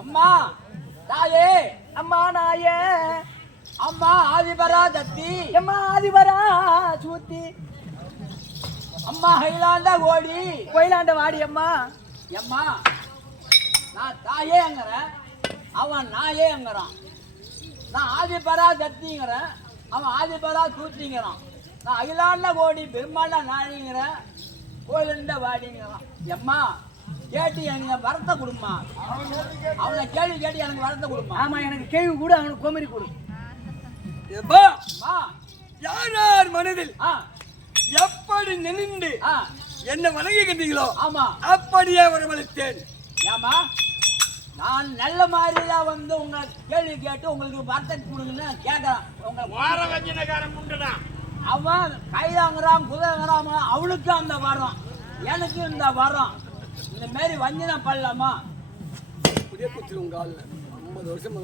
அம்மா தாயே, அம்மா நாயே, அம்மா ஆதிபரா தத்தி, அம்மா ஆதிபரா சூத்தி, அம்மா ஹைலாண்டா கோடி கோயிலாண்ட வாடி அம்மா. அம்மா நான் தாயேங்கிறேன், அவன் நாயேங்கிறான். நான் ஆதிபரா தத்திங்கிறேன், அவன் ஆதிபரா சூத்திங்கிறான். நான் அகிலாண்ட கோடி பெருமாண்டா நாடிங்கிறேன், கோயிலுண்ட வாடிங்கிறான். எம்மா கேட்டு எனக்கு வரத்தை கொடுமா, அவனை கேள்வி கேட்டு எனக்கு வரத்தை கொடுமா. ஆமா, எனக்கு கேள்வி கூட அவனுக்கு கோமரி கொடு. யார் மனதில் எப்படி நின்று என்ன வணங்குகின்றீங்களோ ஆமா அப்படியே வரவழைத்தேன். ஏமா நான் நல்ல மாதிரிதான் வந்து உங்க கேள்வி கேட்டு உங்களுக்கு வரத்தை கொடுங்கன்னு கேட்கறான். உங்க அவன் கைதாங்கிறான் குதிரைங்கிறான், அவனுக்கு அந்த வரம் எனக்கு இந்த வரம். இந்த மாதிரி வஞ்சினா பண்ணலாமா? புதிய குத்து உங்க 50 வருஷம்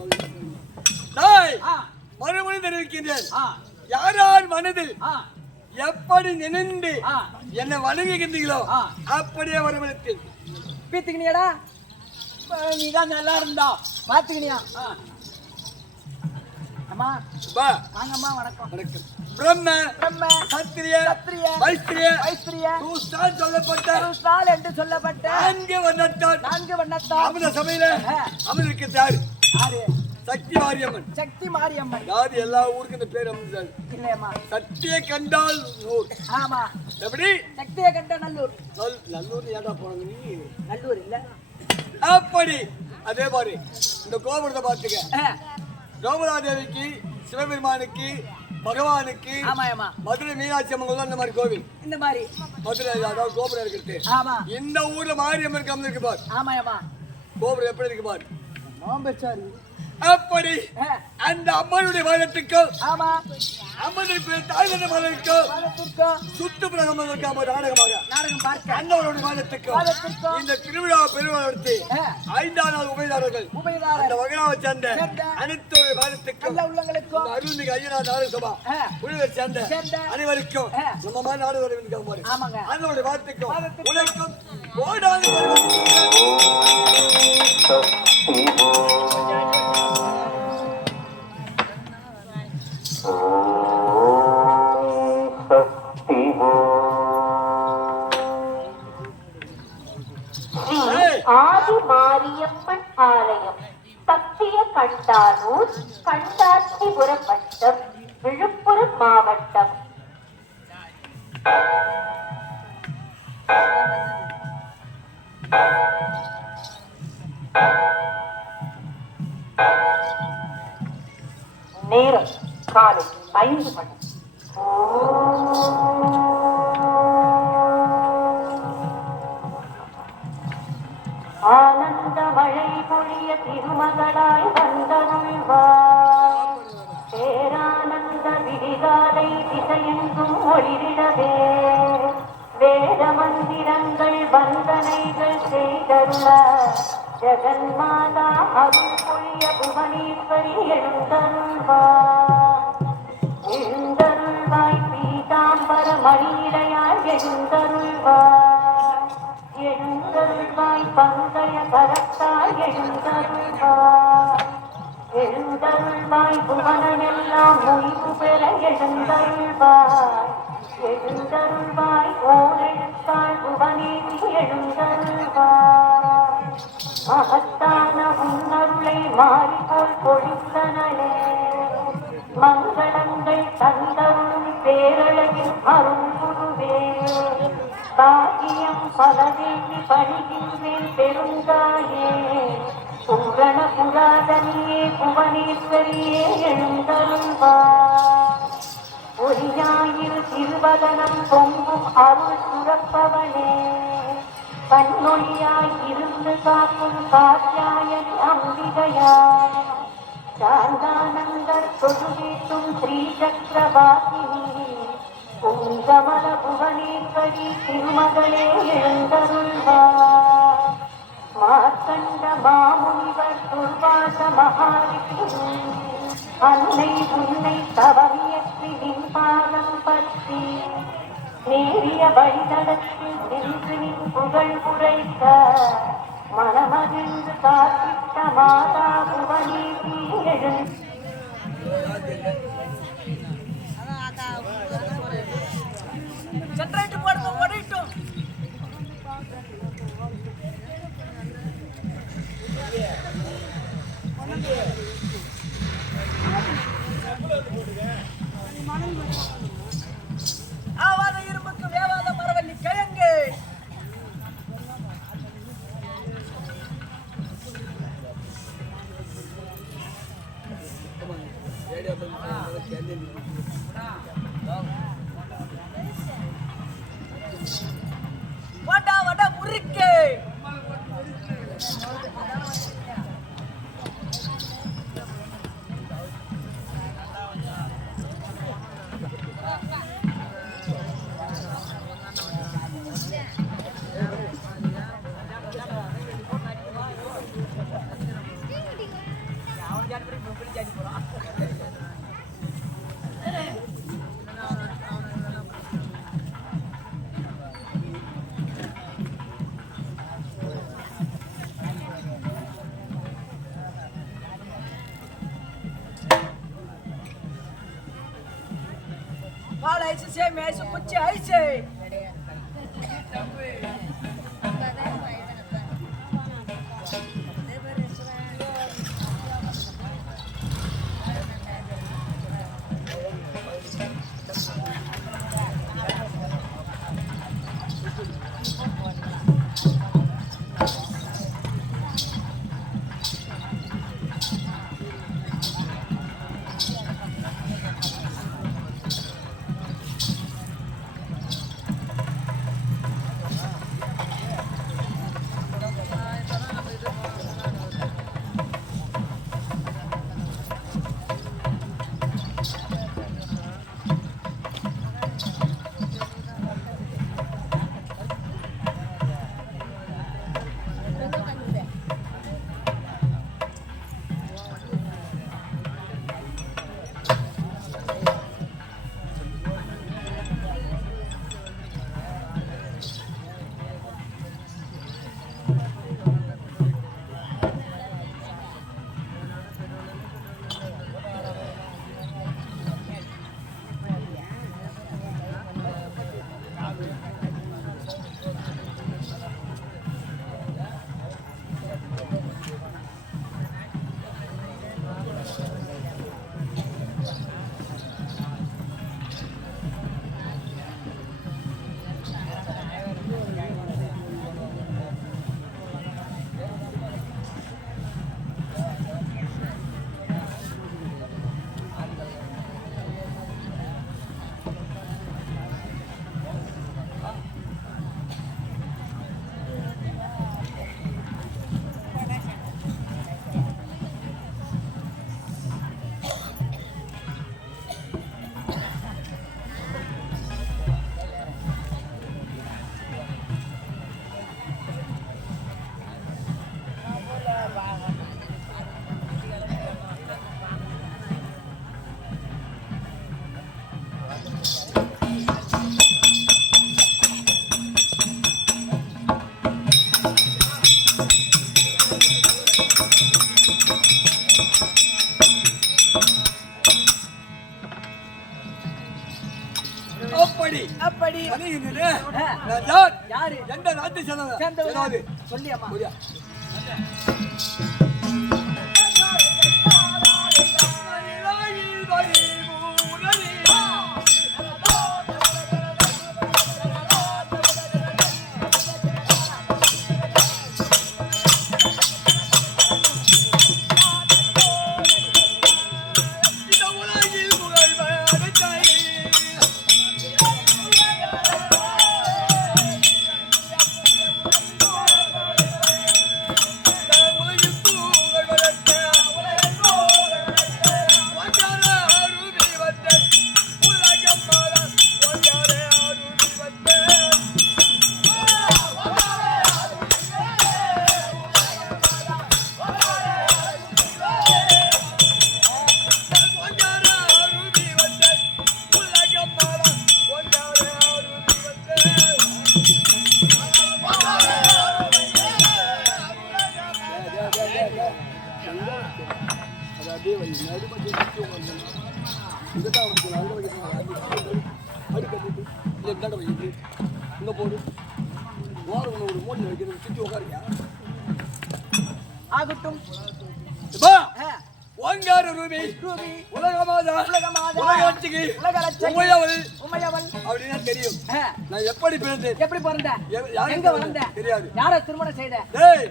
மறுபடியும் தெரிவிக்கின்றேன். யார் மனதில் எப்படி நினைந்து என்ன வணங்குகின்றீங்களோ அப்படியே வரவழைத்தேன். பீத்துக்கினியாடா? நீதான் நல்லா இருந்தா பாத்துக்கினியா? அம்மா வாங்கம்மா. வணக்கம். வணக்கம். பிரம்ம பிரம்ம சத்திரிய சத்திரிய வைஸ்திரிய வைஸ்திரிய தூஸ்தான் சொல்லப்பட்ட தூஸ்தால் என்று சொல்லப்பட்ட நான்கு வண்ணத்தால் அமிர்த சபையில அமர்ந்திருக்கிறார். யாரு? சக்தி மாரியம்மன். சக்தி மாரியம்மன். யாரு எல்லா ஊருக்கு இந்த பேர் அமைந்தார்? இல்லையம்மா. சத்திய கண்டால் ஊர். ஆமா. எப்படி? சக்திய கண்ட நல்லூர். நல்லூர் ஏடா போனது நீ? நல்லூர் இல்ல. அப்படி அதே மாதிரி இந்த கோபுரத்தை பார்த்துக்க. கோபுராதேவிக்கு, சிவபெருமானுக்கு, பகவானுக்கு, மதுரை மீனாட்சி அம்மன் இந்த மாதிரி கோவில், இந்த மாதிரி மதுரை அதாவது கோபுரம் இருக்கிறது. ஆமா. இந்த ஊர்ல மாரியம்மன் கம்மி இருக்கு பாரு. ஆமாயம்மா. கோபுரம் எப்படி இருக்கு பாரு. மாம்பெச்சாரி. அப்படி அந்த அம்மனுடைய வாதத்துக்கும் அம்மனுக்கு தாய்தந்த மதத்துக்கும் சுற்றுப்புறம் நாடகம் பார்க்க அண்ணவருடைய வாதத்துக்கும் இந்த திருவிழா பெருமாள் 5ஆம் நாள் உபயதாரர்கள் அந்த வகையாவை சேர்ந்த அனைத்து வாதத்துக்கும் அருள்மிகு ஐயனார் நாடக சபா உலகை சேர்ந்த அனைவருக்கும் நம்ம மாதிரி நாடகம் அண்ணனுடைய வாதத்துக்கும் உலகம் ஓடாது. ஆதி மாரியம்மன் ஆலயம், சத்திய கண்டானூர், கண்டாச்சிபுரம் வட்டம், விழுப்புரம் மாவட்டம். நேரம் காலை 5 மணி. ஆனந்த மழை பொழிய திருமகளாய் வந்தருள்வார். பேரானந்த விடிகாலை திசையெங்கும் ஒளிரிடவே வேத மந்திரங்கள் வந்தனைகள் செய்தருள ஜெகன்மாதா அருள் பொழிய புவனேஸ்வரி எழுந்தருள்வார். எழுந்தருள்வாய் பீதாம்பர மணியிடையாய் எழுந்தருள்வார். எழுந்தருள்வாய் பங்கய கரத்தாய் எழுந்தருள்வாய். எழுந்தருள்வாய் புவனமெல்லாம் மொய்வு பெற எழுந்தருள்வாய். எழுந்தருள்வாய் ஓரெழுத்தாள் புவனேசி எழுந்தருள்வாய். மகத்தான உன்னருளை மாறிப்போல் பொழிந்தனளே. மங்களங்கள் தந்தருளும் பேரழகின் அருள்குருவே. பாக்கியம் பலவேண்டி பணிகின்றேன் பெருந்தாயே. பூரண புராதனியே புவனேஸ்வரியே எழுந்தருள்வாய். ஒளியாயிரு திருவதனம் பொங்கும் அருள் சுரப்பவனே. கண்ணொழியாய் இருந்து காக்கும் காத்தியாயனி அம்பிகையாய். சாந்தானந்தர் தொழுதேற்றும் ஸ்ரீ சக்கரவாசினி. பூங்கமல புவனேஸ்வரி திருமகளே எழுந்தருள்வார். மார்க்கண்ட மாமுனிவர் துர்வாச மகாரிஷி அன்னை உன்னை தவமியற்றி நின் பாதம் பற்றி நேரிய வழிதடத்தில் நின்று நின் புகழ் உரைக்க மனம யாரென்று காத்திட்ட மாதா புவனேசி எழுந்து சென்ட்ரைட்டு போடுங்க ஓடிட்டும். ஆவாத இரும்புக்கு வேவாத மரவள்ளி கிழங்கு. வடா வடா முறுக்கு. பால் ஐஸ் சேம் ஐஸ் குச்சி ஐஸ். அப்படி யாரு எந்த நாட்டை சேர்ந்தவங்க சொல்லியம்மா. உலகில் அது அப்படியே வை நடுமதி இதுதான் வந்து அங்க வைக்கிறாங்க அடி கட்டிட்டு இல்லை இந்தாண்ட வைக்கிறது இங்கே போடு ஓரம் ஒரு மூட்டை வைக்கிறது சுற்றி உட்காருங்க ஆகட்டும். ஓங்கார ரூபி உலகமாதா உலகலட்சுமி உமையவள் அப்படின்னா தெரியும். நான் எப்படி பிறந்தேன் எப்படி பிறந்த? எங்க வளர்ந்த? தெரியாது. யாரை திருமணம் செய்த? டேய்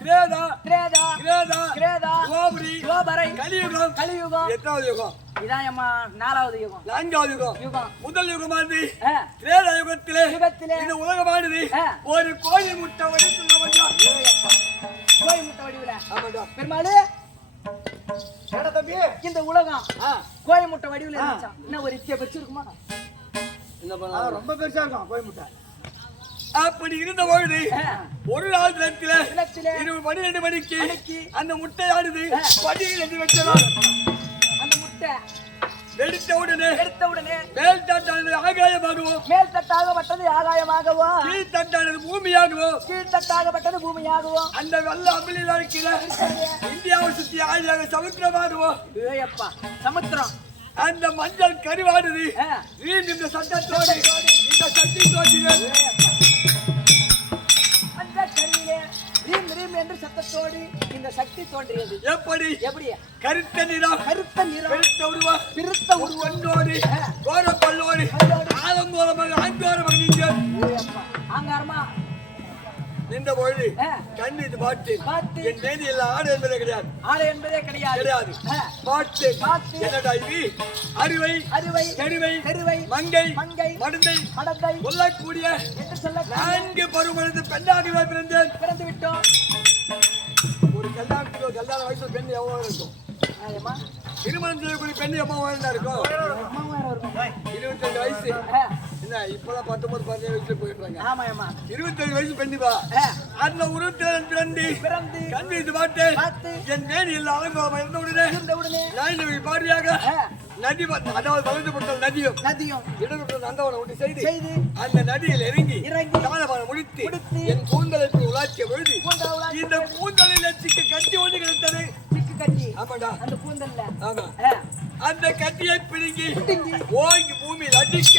கிரேதா கிரேதா கிரேதா கிரேதா துவாபரி துவாபரை கலியுகம் கலியுகம் எட்டாவது யுகம் இதான் அம்மா 4வது யுகம். 4வது யுகம் யுகம் முதல் யுகமானது கிரேதா யுகத்திலே இந்த உலகமானது ஒரு கோயில் முட்டை வடிவத்தில் கோயில் முட்டை வடிவில். ஆமாடா பெருமாளே ஏடா தம்பி இந்த உலகம் கோயில் முட்டை வடிவில் இருந்துச்சா? என்ன ஒரு இத்திய வச்சிருக்குமா? என்ன பண்ணா ரொம்ப பெருசா இருக்கும் கோயில் முட்டை. அப்படி இருந்த பொழுது ஒரு நாள் தினத்திலே 12 மணிக்கு அந்த முட்டையானது படியில் என்று வைக்கலாம். அந்த முட்டை எடுத்த உடனே மேல் தட்டானது ஆகாயமாகவும் மேல் தட்டாகப்பட்டது ஆகாயமாகவும் கீழ் தட்டானது பூமியாகவும் கீழ் தட்டாகப்பட்டது பூமியாகவும் அந்த வெள்ள அம்பிலில் இருக்கிற இந்தியாவை சுற்றி ஆயிரம் சமுத்திரமாகவும் ஏப்பா சமுத்திரம் அந்த மஞ்சள் கருவானது இந்த சட்டத்தோடு இந்த சக்தி தோன்றிகள் அந்த கரியிலே ரீம் ரீம் என்று சத்தத்தோடு இந்த சக்தி தோன்றியது. எப்படி எப்படி? கருத்த நிறம் கருத்த நிறம் பெருத்த உருவம் பிரித்த உருவன்னோடு கோர பல்லோடு ஆலங்கோலமாக ஆங்கோரமாக நீங்கள் ஆங்காரமா நின்ற பொழுது கண் இது பாட்டு என் மேதியில் ஆடு என்பதே கிடையாது. ஆடு என்பதே கிடையாது. பாட்டு என்னடா இது? அறுவை கருவை மங்கை மடந்தை சொல்லக்கூடிய என்று சொல்ல 4 பருவமடைந்து பெண்ணாகவே பிறந்து விட்டோம். ஒரு கல்யாண வயசு பெண் எவ்வளவு இருக்கும்? திருமணம் செய்யக்கூடிய பெண் எவ்வளவு இருக்கும்? 22 வயசு. என்ன இப்பதான் 19 17 வயசுல போயிடுறாங்க. 22 வயசு பெண்ணுவா அந்த உருவத்தில் பிறந்து கண் இது பாட்டு என் மேனி இல்லாத இருந்த உடனே நாய் பாரியாக நதி அதாவது வளர்ந்துபட்ட நதியும் இடம்பெற்ற நந்தவனை ஒன்று செய்து அந்த நதியில் இறங்கி தானபானம் முடித்து என் கூந்தலை உலாச்சிய பொழுது இந்த கூந்தலில் சிக்கு கட்டி ஒன்று கிடைத்தது. ஆமாடா அந்த கூந்தல்ல ஆமா அந்த கட்டியை பிடுங்கி ஓங்கி பூமியில் அடிக்க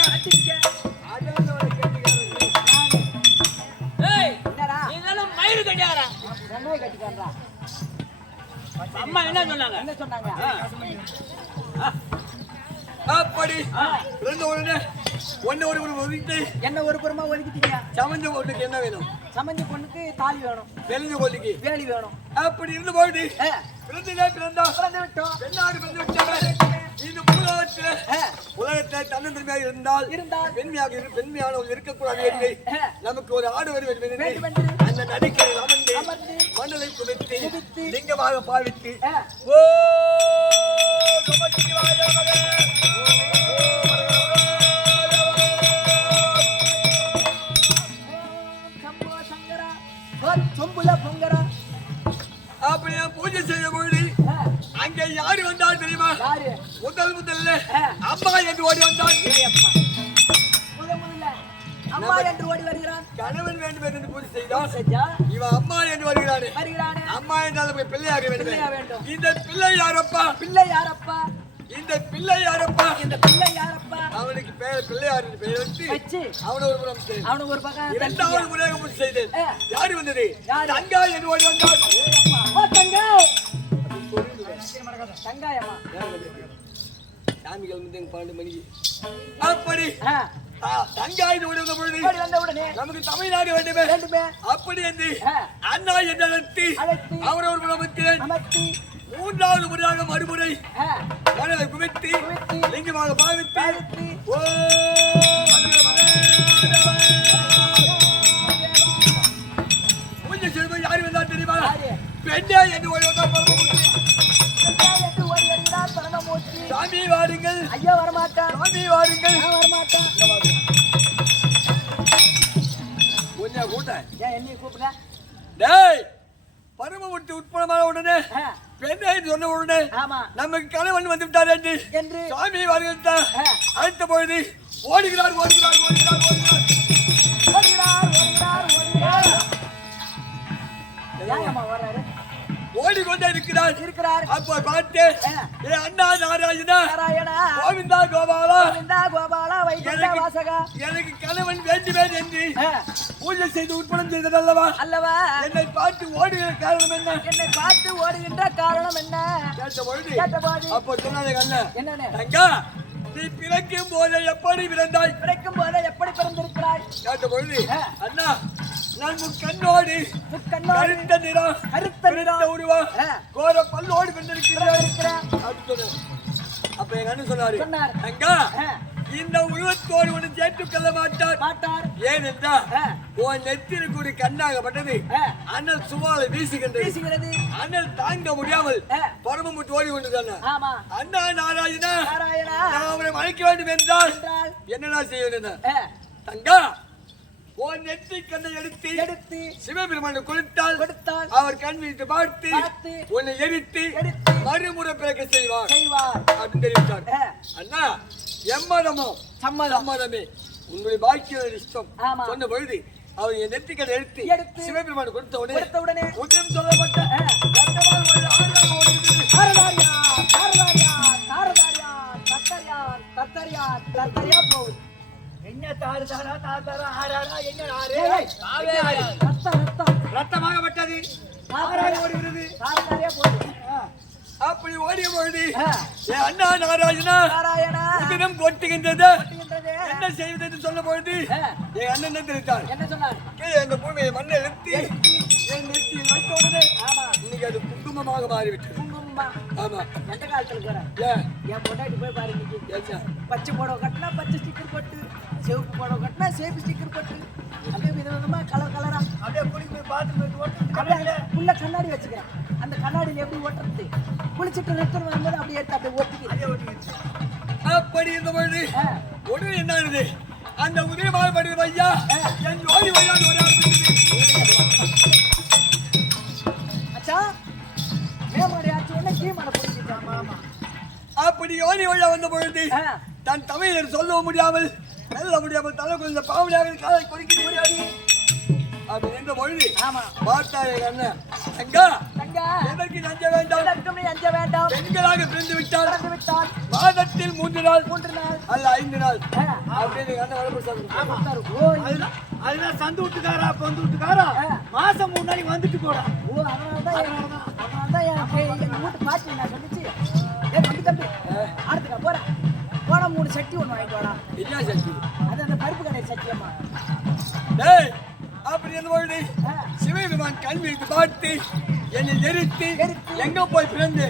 அம்மா என்ன சொன்னாங்க? அப்படி பிறந்த உடனே ஒரு ஒதுக்கிட்டு என்ன ஒரு புறமா ஒதுக்கிட்டீங்க. சமஞ்ச பொண்ணுக்கு என்ன வேணும்? சமஞ்ச பொண்ணுக்கு தாலி வேணும். வெளுஞ்ச பொண்ணுக்கு வேலி வேணும். அப்படி இருந்து போயிட்டு பிறந்து விட்டோம். பெண்ணாக பிறந்து விட்டாங்க. இந்த உலகத்தை தன்னந்தன்மையாக இருந்தால் பெண்மையானவர்கள் இருக்கக்கூடாது என்று நமக்கு ஒரு ஆடு வேண்டும். அந்த நதிக்கரை அமர்ந்து மணலை குவித்து லிங்கமாக பாவித்து அப்படியே பூஜை செய்த பொழுது அங்கே யாரு வந்தால் தெரியுமா? முதல்ல அம்மா என்று ஓடி வந்தால் அம்மா என்று ஓடி வருகிறான். கணவன் வேண்டும் என்று பூஜை செய்தால் இவன் அம்மா என்று வருகிறானே. அம்மா என்றால் பிள்ளையாக வேண்டும். இந்த பிள்ளை யாரப்பா? இந்த பிள்ளை யாரப்பா? அவனுக்கு பிள்ளையார் பெயர் வச்சு அவனுக்கு ஒரு பக்கம் இரண்டாவது முறையாக பூஜை செய்தேன். யாரு வந்தது? தங்கா என்று ஓடி வந்தால் சாமிகள் வந்து 12 மணிக்கு அப்படி தங்காய் வந்த பொழுது நமக்கு தமிழ்நாடு வேண்டுமே. அப்படி என்று அண்ணா என்று அழைத்து அவரை ஒரு நமக்கிறேன். 3வது முறையாக மறுமுறை மணலை குவித்து லிங்கமாக பாவித்து பூஜை செய்வது யாரு வந்தால் தெரியுமா? பெண்ணே என்று ஓடி வந்தால் சாமி வாருங்கள். ஐயா வரமாட்டான். சாமி வாருங்கள். வரமாட்டான். உன்னை கூட்ட என்னை கூப்பிட டேய் பருவ விட்டு உட்படமான உடனே பெண்ணை சொன்ன உடனே நமக்கு கணவன் வந்து விட்டார் என்று சாமி வருகிறார். அடுத்த பொழுது ஓடுகிறார். கொண்டே இருக்கிறார். அப்போ பார்த்து அண்ணா நாராயணா கோவிந்தா கோபாலா எனக்கு கணவன் வேண்டுமே என்று பூஜை செய்து உட்படம் செய்தது அல்லவா என்னை பார்த்து ஓடுகிற காரணம் என்ன கேட்டபொழுது அப்போ சொன்னாங்க அண்ணா நீ பிறக்கும் போது எப்படி பிறந்தாய் பிறந்திருக்கிறாய் கேட்டபொழுது அண்ணா நான் முக்கண்ணோடு கருத்த நிறம் உருவா கோர பல்லோடு பிறந்திருக்கிறேன். அப்ப எங்க அண்ணன் சொன்னாரு அங்கா இந்த உருவத்தோடு ஒன்று சேர்த்துக்கொள்ள மாட்டார். ஏனென்றா உன் நெத்திற்கு ஒரு கண்ணாகப்பட்டது அண்ணல் சுமாலை வீசுகின்றது. அண்ணல் தாங்க முடியாமல் பரமம் விட்டு ஓடி கொண்டு அண்ணா நாராயணா நான் அவனை மறைக்க வேண்டும் என்றால் என்னடா செய்ய வேண்டும் தங்கா உன் நெற்றி கண்ணை எடுத்து சிவபெருமான கொடுத்தால் அவர் கண் வைத்து பார்த்து உன்னை எரித்து மறுமுறை பிறக்க செய்வார் அப்படின்னு தெரிவித்தார். அண்ணா எம்மதமோ சம்மதமே உங்களுடைய பாக்கிய இஷ்டம் சொன்ன பொழுது அவர் என் நெற்றிக்கடை எடுத்து சிவபெருமான கொடுத்த உடனே உதயம் சொல்லப்பட்ட போகுது. என்ன ரத்தமாகப்பட்டது அப்படி ஓடிய பொழுது அண்ணா நாராயணா தினம் கொட்டுகின்றது என்ன செய்வது என்று சொல்ல பொழுது என் அண்ணன் தெரிவித்தார். என்ன சொன்னார்? எங்க பூமியை மண்ணை நிறுத்தி என் நெற்றி வைத்த உடனே இன்னைக்கு அது குங்குமமாக மாறிவிட்டது. ஆமா எந்த காலத்துல போறேன் என் பொண்டாட்டி போய் பாருங்க பச்சை புடவை கட்டினா பச்சை ஸ்டிக்கர் போட்டு சிவப்பு புடவை கட்டினா சேப்பு ஸ்டிக்கர் போட்டு அப்படியே விதவிதமா கலரா அப்படியே குளிக்கு போய் பார்த்து அப்படியே உள்ள கண்ணாடி வச்சுக்கிறேன். அந்த கண்ணாடியில் எப்படி ஓட்டுறது குளிச்சுட்டு ரிட்டர்ன் வரும்போது அப்படியே எடுத்து அப்படியே ஓட்டிக்கிட்டு அப்படி இருந்த பொழுது உடனே என்ன ஆகுது அந்த உதயமாக படுது ஐயா என் ஜோதி அச்சா மேமாடி ஆச்சு உடனே கீமாட பிடிச்சிட்டான். அப்படி யோனி வழியா வந்த பொழுது தன் தமிழர் சொல்ல முடியாமல் மெல்ல முடியாமல் தலை குழந்த பாவடியாக காலை கொடுக்க முடியாது அப்படி நின்ற பொழுது பார்த்தாரு அண்ணன் தங்கா எதற்கு அஞ்ச வேண்டாம் பெண்களாக பிறந்து விட்டால் மாதத்தில் 3 நாள் அல்ல 5 நாள் அப்படின்னு அண்ணன் வளர்ப்பு அதுதான் சந்து விட்டுக்காரா பொந்து விட்டுக்காரா மாசம் 3 நாளைக்கு வந்துட்டு போடா. அதனாலதான் எங்க வீட்டு பாட்டி நான் சொல்லிச்சு தம்பி அடுத்துக்கா போனா 3 சட்டி ஒண்ணு வாங்கிட்டு வாடா. என்ன சட்டி? அது அந்த பருப்பு கடை சட்டியம்மா. அப்படி இருந்தபொழுது சிவபெருமான் கண் வைத்து பார்த்து என்னை எரித்து எங்க போய் பிறந்து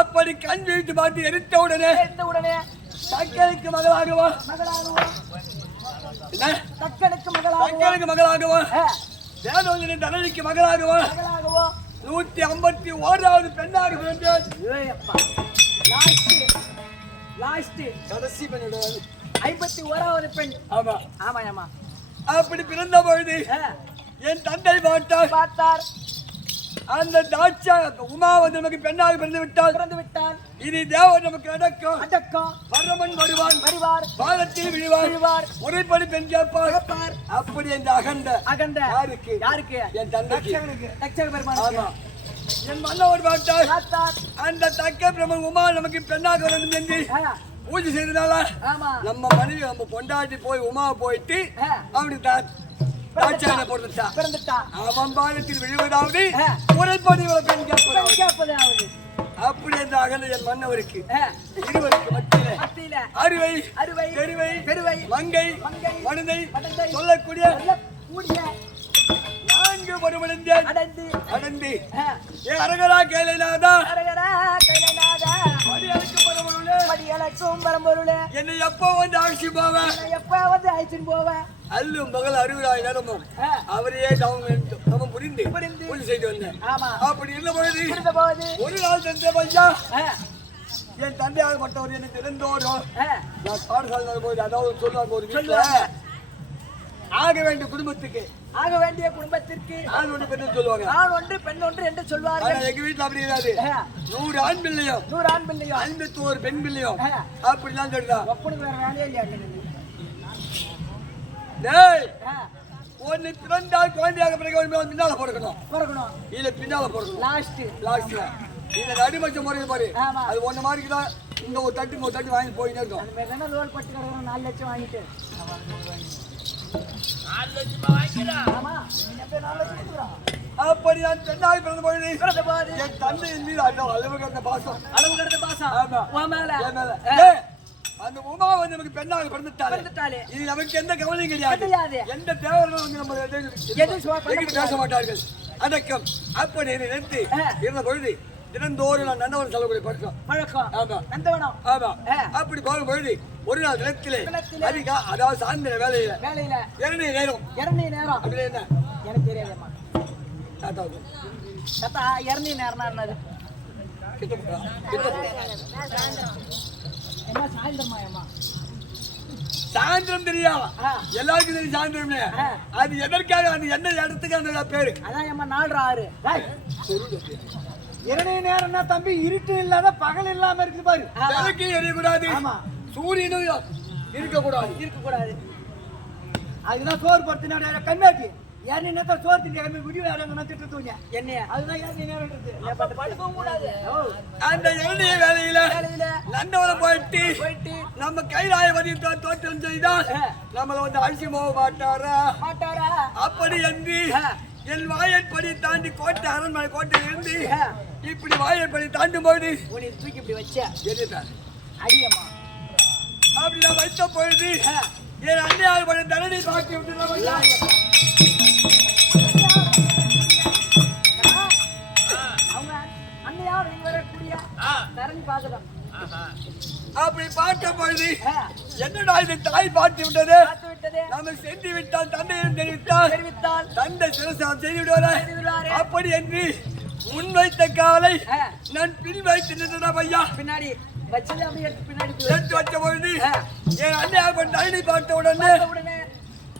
அப்படி கண் விழித்து பார்த்து எரித்த உடனே தக்கனுக்கு மகளாகவா தக்கனுக்கு மகளாகவா வேதோஜனை தனனிக்கு மகளாகவா 151வது பெண்ணாக பிறந்தார். கடைசி பெண்ணோட 51வது பெண். ஆமா ஆமா அப்படி பிறந்த பொழுது என் தந்தை பார்த்தார். அந்த தாட்சா உமா வந்து நமக்கு பெண்ணாக பிறந்து விட்டால் இனி தேவன் நமக்கு அடக்கம் பரமன் வருவார் பாதத்தில் விழுவார் முறைப்படி பெண் கேட்பார் அப்படி அந்த அகண்ட யாருக்கு என் தந்தைக்கு ஆமா என் மன்னவர் பார்த்தார் அந்த தக்க பிரம்மன் உமா நமக்கு பெண்ணாக வேண்டும் என்று பூஜை செய்தனால நம்ம மனைவி நம்ம பொண்டாட்டி போய் உமா போயிட்டு அவனுக்கு தாட்சாயனை பிறந்துட்டான் அவன் பாதத்தில் விழுவதாவது முறைப்படி பெண் கேட்பதாவது அப்படி அந்த அகல என் மன்னவருக்கு இருவருக்கு மத்தியில அறுவை பெருவை மங்கை மனதை சொல்லக்கூடிய நான்கு அடந்து ஏ அரகரா கைலைநாதா படியலக்கும் பரம்பொருளே என்னை எப்போ வந்து அழைச்சிட்டு போவேன் அல்லும் பகல் 60,000 நேரமும் அவரையே தவம் புரிந்து பூஜை செய்து வந்தேன் அப்படி இருந்த பொழுது ஒரு நாள் தந்தை பையா என் தந்தையாகப்பட்டவர் எனக்கு திறந்தோடும் நான் பாடசாலை போது அதாவது சொல்லுவாங்க ஒரு வீட்டுல ஆக வேண்டிய குடும்பத்திற்கு ஆண் ஒன்று பெண் சொல்லுவாங்க ஆண் ஒன்று பெண் ஒன்று என்று சொல்வார்கள் எங்க வீட்டுல அப்படி இருக்காது 100 ஆண் பிள்ளையும் 51 பெண் பிள்ளையும் அப்படிலாம் சொல்றா ஒப்பனுக்கு வேற வேலையே இல்லையா டேய் ஒன்னு பிறந்தால் குழந்தையாக பிறகு பின்னால பிறக்கணும் இல்ல பின்னால பிறக்கணும் லாஸ்ட்ல இந்த நடுமச்ச முறை பாரு அது ஒண்ணு மாதிரி தான் இந்த ஒரு தட்டு வாங்கி போயிட்டே இருக்கும் அந்த மாதிரி தானே ரோல் பட்டு கிடக்குறோம் 4 லட்சம் வாங்கிட்டு 4 லட்சம் வாங்கிக்கலாம் ஆமா நீங்க 4 லட்சம் கொடுக்குறோம் அப்படி நான் பெண்ணாக பிறந்த பொழுது என் தந்தையின் மீது அளவு கடந்த பாசம் ஆமா உன் மேல அந்த உமா வந்து நமக்கு பெண்ணாக பிறந்துட்டாலே இது நமக்கு எந்த கவலையும் கிடையாது எந்த தேவர்களும் வந்து நம்ம எதுவும் பேச மாட்டார்கள் அடக்கம் அப்படி நினைத்து இருந்த பொழுது தினந்தோறும் நான் நந்தவனம் செல்லக்கூடிய பழக்கம் ஆமா நந்தவனம் ஆமா அப்படி போகும் பொழுது ஒரு நாள் தினத்திலே அதிகா அதாவது சாயந்தர வேலையில 2 நேரம் அப்படி என்ன எனக்கு தெரியாதேம்மா தாத்தா 2 நேரம்னா என்னது சாயந்திரம் தெரியா எல்லாருக்கும் தெரியும் சாயந்திரம் அது எதற்காக அது என்ன இடத்துக்கு அந்த பேரு அதான் நாலு 6 2 நேரம்னா தம்பி இருட்டு இல்லாத பகல் இல்லாம இருக்கு பாரு விளக்கு எரியக்கூடாது சூரியனும் இருக்கக்கூடாது அதுதான் சோறு படுத்தினா கண்ணாட்டி 2 நேரத்தில் சோறு திங்க விடிய வேற திட்டு என்னைய அதுதான் 2 நேரம் படுக்கவும் கூடாது அந்த 2 வேலையில நந்தவனம் போயிட்டு நம்ம கைலாய வரி தோற்றம் செய்தால் நம்மள வந்து அரிசி போக மாட்டாரா அப்படி என்று என் வாயற்படி தாண்டி கோட்டை அரண்மனை கோட்டை இருந்து இப்படி வாயற்படி தாண்டும் போது தூக்கி இப்படி வச்ச அடியம்மா அப்படி நான் வைத்த பொழுது என் அன்னையார் படி தரணி தாக்கி விட்டு அப்படி பார்த்த பொழுது என்னடா இது தாய் பார்த்து விட்டது நம்ம சென்று விட்டால் தந்தையும் தெரிவித்தால் தந்தை சிரசாம் செய்து விடுவாரா அப்படி என்று முன் வைத்த காலை நான் பின் வைத்து நின்றா பையா பின்னாடி எடுத்து வச்ச பொழுது என் அன்னையாக தண்ணி பார்த்த உடனே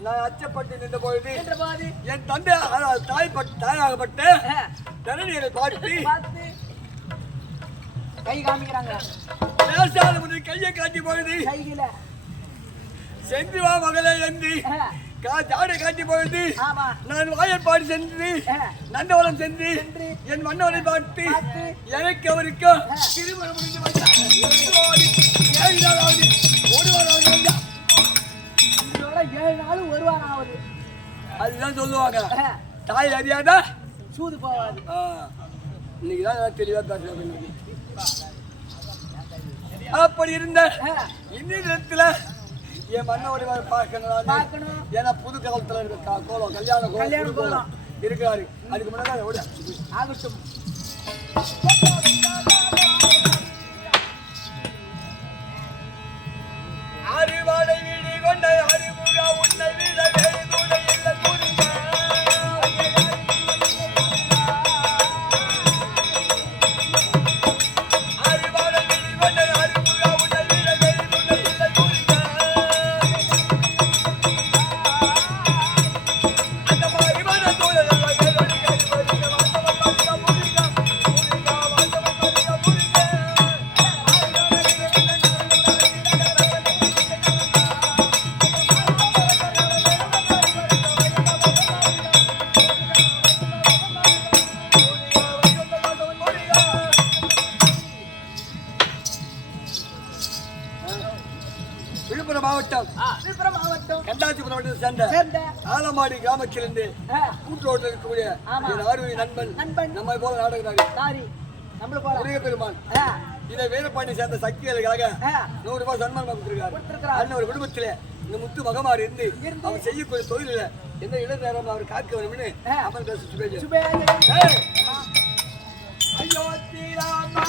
நான் அச்சப்பட்டு நின்ற பொழுது என் தந்தை தாயாகப்பட்ட தரணிகளை பார்த்து கை காமிக்கிறாங்க பேசாத முதல் கையை காட்டி பொழுது சென்று வா மகளே என்று ஜாடை காட்டி பொழுது நான் வாயற்பாடு சென்று நந்தவனம் சென்று என் மன்னவனை பார்த்து எனக்கு அவருக்கும் திருமணம் முடிந்து 7 நாள் ஆகுது 1 வாரம் ஆகுது 7 நாள் 1 வாரம் ஆகுது அதுதான் சொல்லுவாங்க தாய் அறியாதா சூது போவாது இன்னைக்குதான் தெளிவா பேசுறேன் அப்படி இருந்த இந்நேரத்துல என் மன்னோட பார்க்கணும் ஏன்னா புது காலத்துல இருக்க கோலம் கல்யாண கோலம் இருக்கிறாரு அதுக்கு முன்னாடி ஆகட்டும் அறிவாடை வீடு கொண்ட அறிமுக உன்னை வீட ஆலமாடி கிராமத்திலிருந்து கூட்டோடு இருக்கக்கூடிய என் ஆர்வ நண்பன் நம்மை போல நாடகராக முருக பெருமான் இதை வீரபாண்டி சேர்ந்த சக்திகளுக்காக 100 ரூபாய் சன்மானம் கொடுத்திருக்காரு. அண்ணன் ஒரு குடும்பத்திலே இந்த முத்து மகமாரி இருந்து அவர் செய்யக்கூடிய தொழில எந்த இடம் நேரம் அவர் காக்க வேணும்னு அம்மன் பேச ஐயோ தீராமா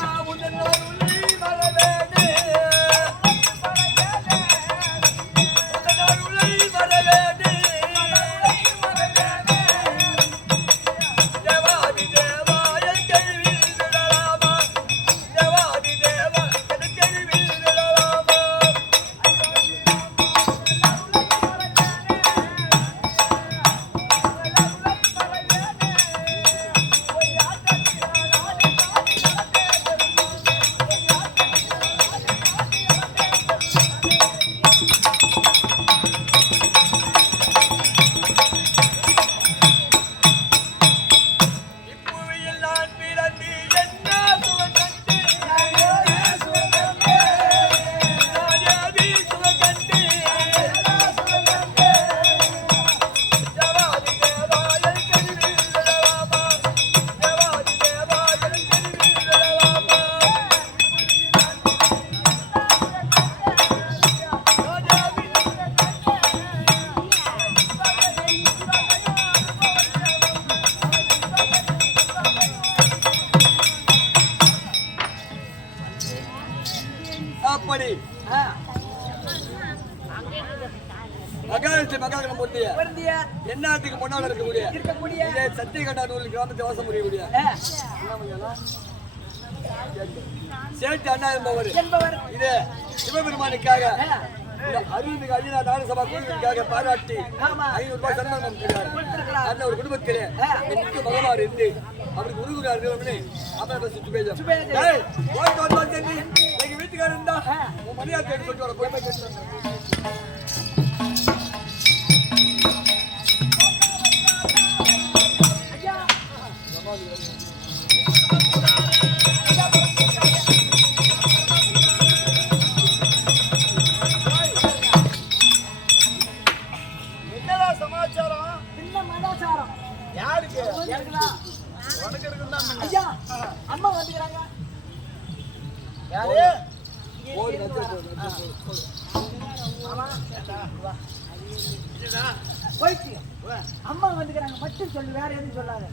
அப்படி மகாகணம் பொருந்திய என்னாத்துக்கு முன்னால் இருக்கக்கூடிய சத்தியகட்டானூர் கிராமத்தை வாசம் புரியக்கூடிய சேட்டு அண்ணா என்பவர் இது சிவபெருமானுக்காக அருள்மிகு அஜினா தான சபா கோயிலுக்காக பாராட்டி 500 ரூபாய் சன்மானம் கொடுத்திருக்கிறார். அண்ணன் ஒரு குடும்பத்திலே முக்கிய மகமார் இருந்து அவருக்கு உருகுறார் அப்புறம் சுற்றி பேசும் எங்க வீட்டுக்காரர் இருந்தா உன் மரியாதை கேட்டு சொல்லிட்டு வர போய் கேட்டு அம்மா வந்துக்கிறாங்க. அம்மா வந்துக்கிறாங்க மட்டும் சொல்லு, வேற எதுவும் சொல்லாத.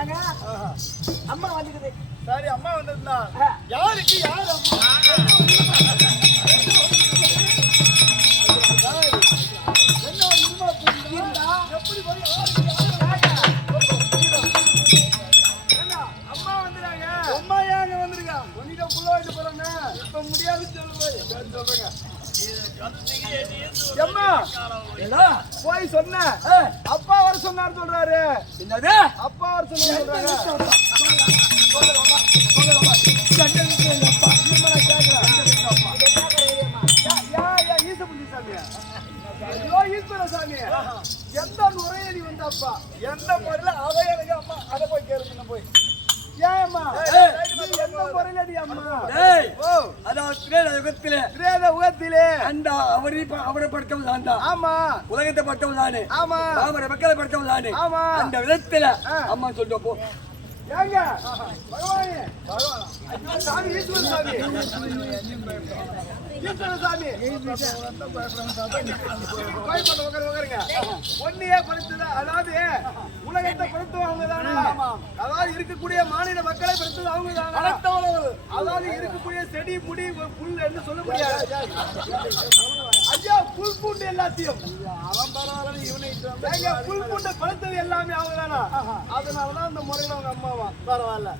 ஏங்க அம்மா வந்துக்குது. சரி அம்மா வந்திருந்தா யாருக்கு யார் அம்மா அம்மா வந்துறாங்க. அம்மா ஏங்க வந்திருக்காங்க? உன்கிட்ட புள்ள வாங்கிட்டு போறாங்க. இப்ப முடியாது சொல்லுங்க. அம்மா போய் சொன்ன அப்பா வர சொன்னார் சொல்றாரு. என்னது அப்பா வர சொன்னாரு சொல்றாங்க. எந்த முறையடி வந்த அப்பா எந்த முறையில அதை எனக்கு அம்மா அதை போய் கேளுங்க போய் ஏம்மா எந்த முறையிலடி அம்மா உலகத்திலே அந்த அவரை படுத்தவன் தான்டா. ஆமா உலகத்தை படுத்தவன் தானே. ஆமா அவரை மக்களை படுத்தவன் தானே. ஆமா அந்த விதத்துல அம்மா சொல்லிட்டு போ. ஏங்க பகவானே சாமி ஈஸ்வர சாமி ஒன்னையே படுத்துதா, அதாவது உலகத்தை படுத்தும் அவங்க தானே. அதாவது இருக்கக்கூடிய மாநில மக்களை படுத்துது அவங்க தானே. அதாவது இருக்கக்கூடிய செடி முடி புல் என்று சொல்ல முடியாது. ஐயா புல் பூண்டு எல்லாத்தையும் அவன் பரவாயில்ல இவனை புல் பூண்டை படுத்தது எல்லாமே அவங்க தானா. அதனாலதான் அந்த முறையில அவங்க அம்மாவா பரவாயில்ல.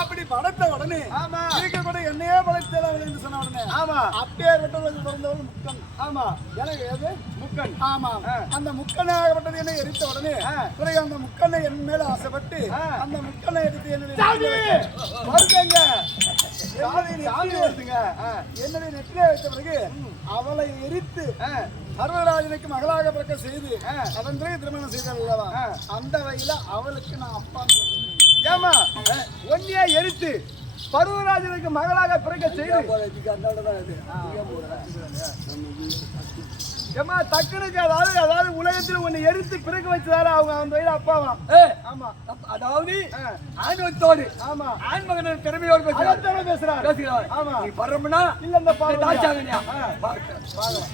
அப்படி படைத்த உடனே ஆமா இருக்கக்கூடிய என்னையே படைத்தது சொன்ன உடனே ஆமா அப்படியே பிறந்தவள் முக்கன். ஆமா எனக்கு எது முக்கன். ஆமா அந்த முக்கனாகப்பட்டது என்ன எரித்த உடனே பிறகு அந்த முக்கனை என் மேல ஆசைப்பட்டு அந்த முக்கனை எடுத்து என்ன வருதுங்க சாமி வருதுங்க. என்னுடைய நெற்றிலே வைத்த பிறகு அவளை எரித்து சர்வராஜனுக்கு மகளாக பிறக்க செய்து அதன் பிறகு திருமணம் செய்தார் அல்லவா? அந்த வகையில அவளுக்கு நான் அப்பா ஏமா ஒன்னியா எரித்து பருவராஜனுக்கு மகளாக பிறக்க செய்து ஏமா டக்குனுக்கு அதாவது உலகத்தில் ஒண்ணு எரித்து பிறகு வச்சதால அவங்க அந்த வயல அப்பாவா? ஆமா, அதாவது ஆண்வத்தோடு ஆமா ஆண் மகன் திறமையோடு பேசுறாரு. ஆமா நீ பரமனா இல்ல இந்த தாச்சாங்கயா பாக்கலாம்.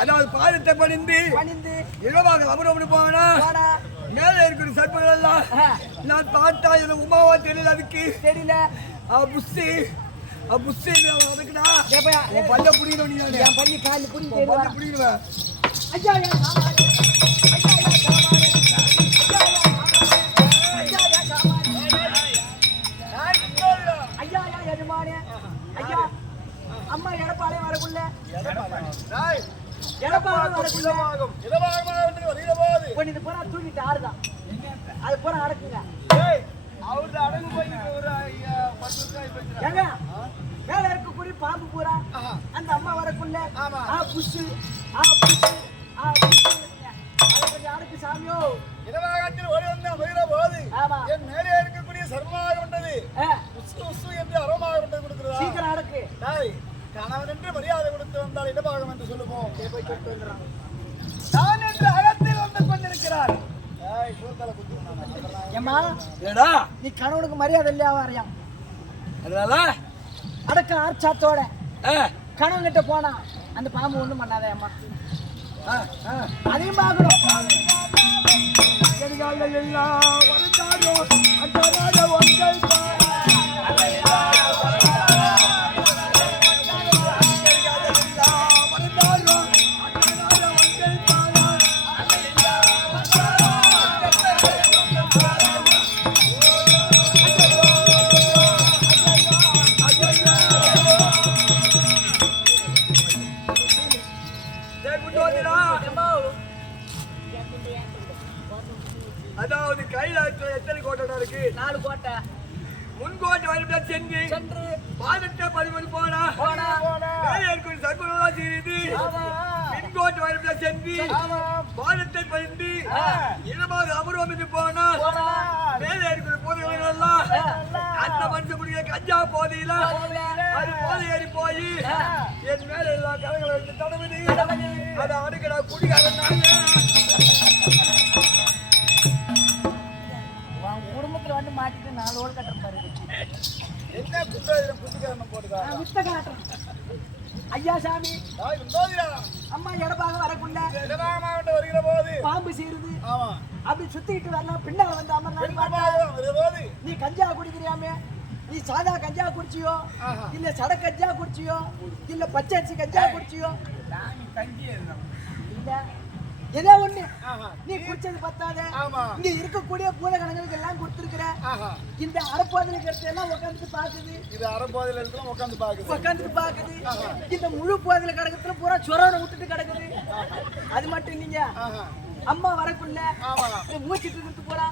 அதாவது பாதத்தை பணிந்து இரவாக அமரவனு போனா மேல இருக்கிற சர்ப்பங்கள் எல்லாம் நான் பார்த்தா இது உமாவா தெரியல, அதுக்கு தெரியல. புஷி அதுக்குடா பல்ல புடிக்கணும். நீ என் பள்ளி காலில் புடிக்கிடுவேன். அம்மா எடப்பாளே வரக்குள்ள இது பூரா தூக்கிட்டு ஆடுதான், அது பூரா அடக்குங்க. மேல இருக்கக்கூடிய பாம்பு பூரா அந்த அம்மா வரக்குள்ள புஷு கொஞ்சம் அடக்கு சாமியோ. இடவாகத்தில் ஓடி வந்த மகிழ போது என் மேலே இருக்கக்கூடிய சர்வமாக விட்டது என்று அறமாக விட்டது கொடுக்கிறது. சீக்கிரம் அடக்கு. கணவன் என்று மரியாதை கொடுத்து வந்தால் இடபாகம் என்று சொல்லுவோம். நான் என்று அகத்தில் வந்து கொண்டிருக்கிறார். நீ கணவனுக்கு மரியாதை இல்லையா வரையாம், அதனால அடக்க ஆர்ச்சாத்தோட கணவன் கிட்ட போனா அந்த பாம்பு ஒண்ணும் பண்ணாதே அம்மா. அதையும் பார்க்கணும். அதாவது கைலாயத்தில் எத்தனை கோட்டை இருக்கு? 4 கோட்டை. முன்கோட்டை வரைக்கும் சென்று பாதத்தை பதிமணி போனா சர்வதா செய்து பின்கோட்டை வரைக்கும் சென்று பாதத்தை பதிந்து இடமாக அமர்வமைத்து போனா மேலே இருக்கிற போதைகள் எல்லாம் அந்த மனுஷன் குடிக்கிற கஞ்சா போதையில அது போதை ஏறி போய் என் மேல எல்லா கலங்களை வச்சு தடவை அதை அடுக்கடா குடிக்காரனால குடும்பத்துல வந்து மாட்டிட்டு 4 ஓல் கட்டுறாரு. என்ன புத்தகம் போட்டுக்கா வித்த காட்டுறேன். ஐயா சாமி அம்மா இடபாக வரக்குள்ள வருகிற போது பாம்பு சீருது. அப்படி சுத்திட்டு வரலாம். பின்னால வந்து அமர்நாடு நீ கஞ்சா குடிக்கிறியாமே, நீ சாதா கஞ்சா குடிச்சியோ இல்ல சட கஞ்சா குடிச்சியோ இல்ல பச்சை அரிசி கஞ்சா குடிச்சியோ இல்ல ஏதோ ஒண்ணு நீ குடிச்சது பத்தாத இங்க இருக்கக்கூடிய பூதகணங்களுக்கு எல்லாம் கொடுத்துருக்கிற. இந்த அரைப்பாதில கருத்து எல்லாம் உட்காந்துட்டு பாக்குது. இது அரைப்பாதில இருக்கலாம் உட்காந்துட்டு பாக்குது. இந்த முழு பாதில கிடக்கத்துல பூரா சொரோட விட்டுட்டு கிடக்குது. அது மட்டும் இல்லைங்க, அம்மா வரக்குள்ள மூச்சிட்டு இருந்து போறா.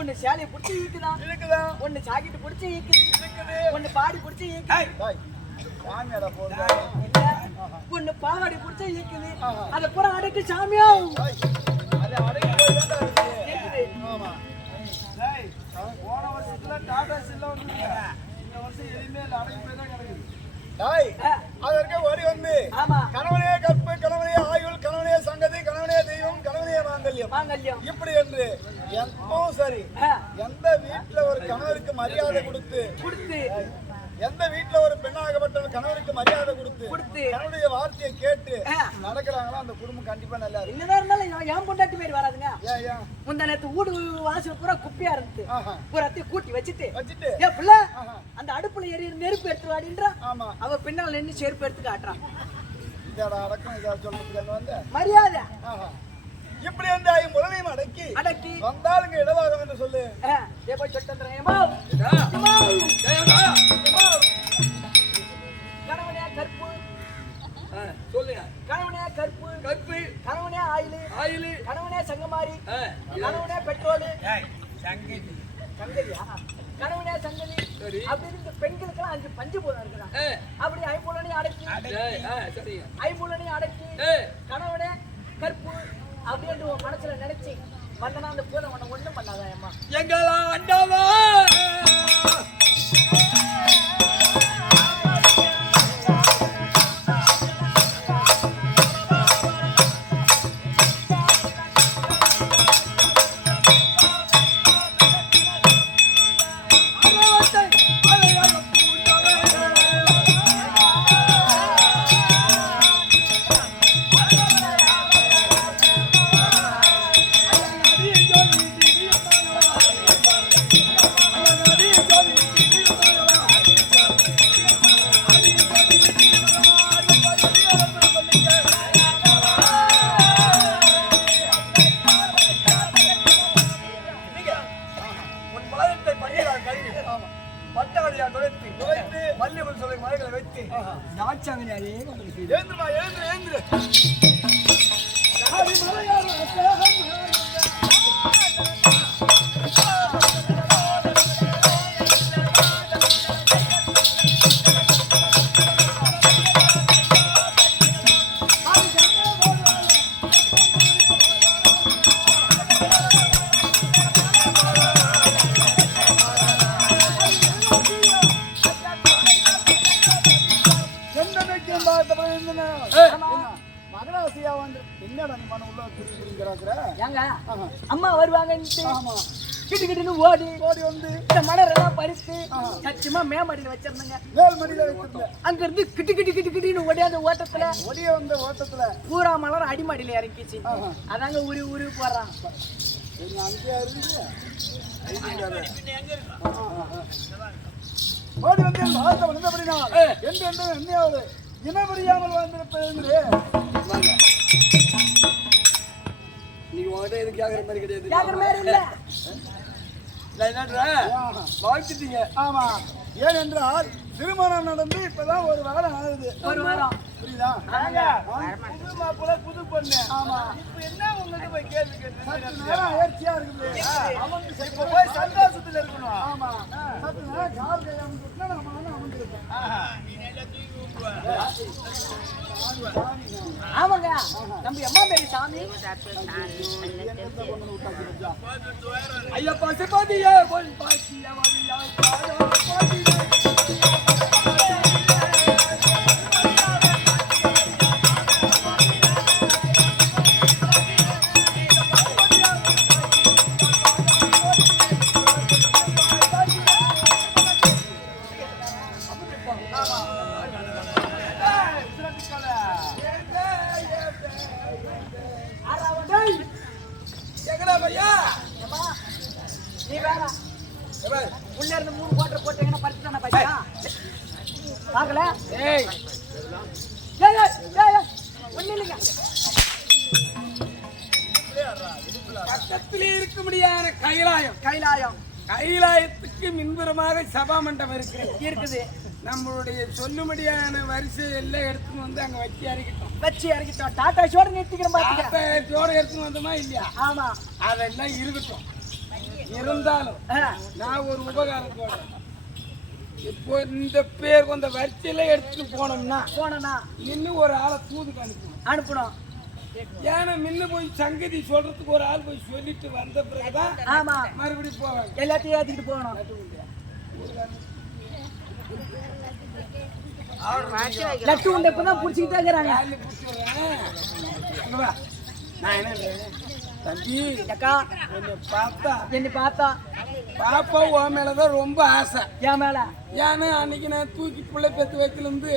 ஒண்ணு சேலையை பிடிச்சி ஈக்குதான், ஒண்ணு சாக்கிட்டு பிடிச்சி ஈக்குது, ஒண்ணு பாடி பிடிச்சி ஈக்குது, ஒண்ணு பாவாடி பிடிச்ச ஈக்குது. அத பூரா அடக்கு சாமியோ. போன வருஷத்துல டாடா சில்ல வந்து இந்த வருஷம் எதுவுமே அடங்கி போய் தான் கிடக்குது. அதற்கு ஓடி வந்து கணவனே கற்பு, கணவனே ஆயுள், கணவனே சங்கதி, கணவனே தெய்வம், கணவனே மாங்கல்யம் இப்படி என்று எப்பவும் சரி எந்த வீட்டுல ஒரு கணவருக்கு மரியாதை கொடுத்து எந்த வீட்டுல ஒரு பெண்ணாகப்பட்ட கணவருக்கு மரியாதை கொடுத்து கணவனுடைய வார்த்தையை கேட்டு நடக்கிறாங்களோ அந்த குடும்பம் கண்டிப்பா நல்லா இருக்கும். என்னதான் இருந்தாலும் என் பொண்டாட்டி பேர் வராதுங்க. ஏன் முந்தா நேத்து வீடு வாசல் பூரா குப்பையா இருந்து பூராத்தையும் கூட்டி வச்சுட்டு வச்சுட்டு ஏன் புள்ள அந்த அடுப்புல எரி நெருப்பு எடுத்து வாடின்றா. ஆமா அவ பின்னால் நின்று செருப்பு எடுத்து காட்டுறான். இதோட அடக்கம் இதை சொல்றதுக்கு வந்து மரியாதை இப்படி அந்த முரணையும் அடக்கி அடக்கி வந்தாலுங்க இடவாதம் என்று சொல்லு. போய் சொல்லிட்டு கணவனே கற்பு சொல்லுங்க. கணவனே கற்பு கற்பு, கணவனே ஆயிலு கணவனே சங்கமாரி கணவனே பெட்ரோலு சங்கதியா கணவனே சங்கதி அப்படின்னு பெண்களுக்கெல்லாம் 5 பஞ்சு போல இருக்குதான். அப்படி ஐம்புலனையும் அடக்கி ஐம்புலனையும் அடக்கி கணவனே கற்பு அப்படின்னு உன் மனசுல நினைச்சு வந்தனா அந்த பூனை உன்னை ஒண்ணும் பண்ணாதான் அம்மா. எங்களா அண்டாவா அம்மா வருவாங்க கிட்டு கிட்டுன்னு ஓடி வந்து இந்த மலரெல்லாம் பறித்து சத்தியமா மேமடியில வச்சிருந்தேங்க. அங்க இருந்து கிட்டு கிட்டு கிட்டு கிட்டுன்னு ஓடியாந்த ஓட்டத்துல பூரா மலர் அடிமடியில இறங்கிச்சு. அதாங்க உருவி போடுறான். ஓடி வந்து வார்த்தை வந்தபடினா என்னையாவது இனமறியாமல் வந்திருப்பேன். நீங்க உங்ககிட்ட எதுவும் கேட்கற மாதிரி கிடையாது. கேட்கற மாதிரி இல்ல. நான் என்னன்றேன் வாழ்த்துட்டீங்க. ஆமா ஏனென்றால் திருமணம் நடந்து இப்பதான் ஒரு வாரம் ஆகுது. ஒரு வாரம் புரியுதா? புது மாப்பிள்ளை புது பொண்ணு. ஆமா இப்ப என்ன உங்களுக்கு போய் கேள்வி கேட்டு ஏற்சியா இருக்குது. இப்ப போய் சந்தோஷத்துல இருக்கணும். ஆமா சத்து நேரம் கால் கை அமுக்கிட்டா நம்ம அமுக்கிருக்கோம். ஆமாங்க நம்ம அம்மா பேரு சாமி. ஐயப்பா சிபாதியே போய் பாசியா வாடியா பாடி உள்ள இருந்து 3 குவார்டர் போட்டீங்கன்னா பறிச்சுதானே பையா பாக்கல. ஏய் ஏய் ஏய் ஒண்ணு இல்லைங்க. பக்கத்திலே இருக்க முடியாத கைலாயத்துக்கு மின்புறமாக சபா மண்டபம் இருக்குது. நம்மளுடைய சொல்லும்படியான வரிசை எல்லாம் எடுத்துன்னு வந்து அங்க வச்சு இறக்கிட்டோம். டாடா ஷோட நிறுத்திக்கிறோம் பாத்துக்க. ஜோட எடுத்துன்னு வந்தோமா இல்லையா? ஆமா அதெல்லாம் இருக்கட்டும். இருந்தாலும் நான் ஒரு உபகாரம் போடுறேன். இப்போ இந்த பேர் கொஞ்சம் வரிசையில எடுத்துட்டு போனோம்னா இன்னும் ஒரு ஆளை தூதுக்கு அனுப்பணும். ஏன்னா முன்ன போய் சங்கதி சொல்றதுக்கு ஒரு ஆள் போய் சொல்லிட்டு வந்த பிறகுதான் ஆமா மறுபடியும் போவாங்க. எல்லாத்தையும் ஏத்திக்கிட்டு போகணும். லட்டு உண்டை இப்பதான் புடிச்சுக்கிட்டே இருக்கிறாங்க. நான் என்ன தம்பி அக்கா என்னை பார்த்தா பாப்பா உன் மேலதான் ரொம்ப ஆசை. என் மேல ஏன்னா அன்னைக்கு நான் தூக்கி பிள்ளை பெற்று வைக்கலேருந்து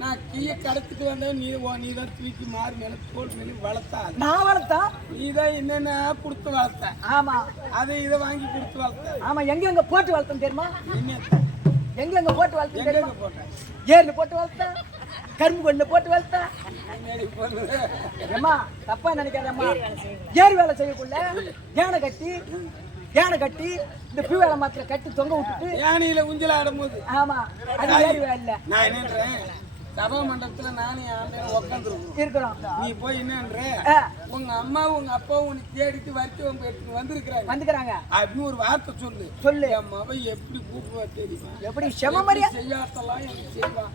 நான் கீழே கடத்திட்டு வந்தேன். நீ தான் தூக்கி மாறு மேல தோல் மேலே வளர்த்தா. நான் வளர்த்தா நீ தான் என்னென்ன கொடுத்து வளர்த்த. ஆமா அதை இதை வாங்கி கொடுத்து வளர்த்த. ஆமா எங்க போட்டு வளர்த்தேன் தெரியுமா? எங்க போட்டு வளர்த்தேன் எங்க தெரியுமா? போட்டேன்? ஏர்ல போட்டு வளர்த்தேன், கரும்பு கொண்டு போட்டு வளர்த்தேன். ஏம்மா தப்பா நினைக்காதம்மா. ஏர் வேலை செய்யக்குள்ள யானை கட்டி இந்த பூ வேலை மாத்திர கட்டி தொங்க விட்டுட்டு யானையில ஊஞ்சல் ஆடும்போது ஆமா அது ஏர் வேலை இல்ல. நான் என்னன்றேன், சபா மண்டபத்துல நானே உட்காந்துருக்கோம் இருக்கிறோம். நீ போய் என்னன்ற உங்க அம்மா உங்க அப்பா உனக்கு தேடிட்டு வரைக்கும் எடுத்து வந்துருக்கிறாங்க அப்படின்னு ஒரு வார்த்தை சொல்லு. என் மகன் எப்படி கூப்பிடுவா தெரியுமா? எப்படி செம மாதிரியா செய்யாத்தெல்லாம் எனக்கு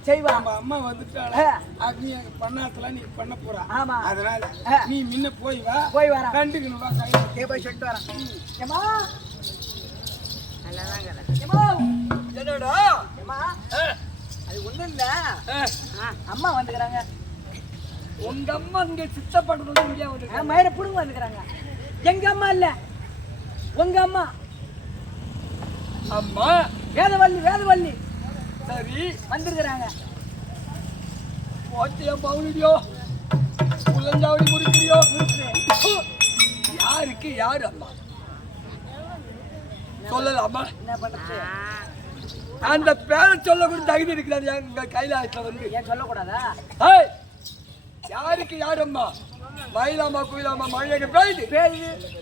செய்வா. நம்ம அம்மா வந்துட்டால அது நீ எனக்கு பண்ணாத்தெல்லாம் நீ பண்ண போறா. ஆமா அதனால நீ முன்ன போய் வர கண்டுக்கணும். வா கையில போய் சொல்லிட்டு வரேன். ஏமா என்னடா அது ஒண்ணும் இல்ல, அம்மா வந்துக்கிறாங்க. உங்க அம்மா இங்க சித்தப்படுறது இங்கே வந்து மயிரை புடுங்க வந்துக்கிறாங்க. எங்க அம்மா இல்ல, உங்க அம்மா. அம்மா வேதவள்ளி சரி வந்துருக்குறாங்க. ஓட்டியா பவுனியோ புள்ளஞ்சாவடி முடிக்கிறியோ? யாருக்கு யாரு அம்மா சொல்லலாமா? என்ன பண்றது? அந்த பேரை சொல்ல கூட தகுதி இருக்கிறாரு எங்க கைலாசத்துல வந்து. ஏன் சொல்லக்கூடாதா? யாருக்கு யாரம்மா? மயிலாமா குயிலாமா மழையாக பேயுது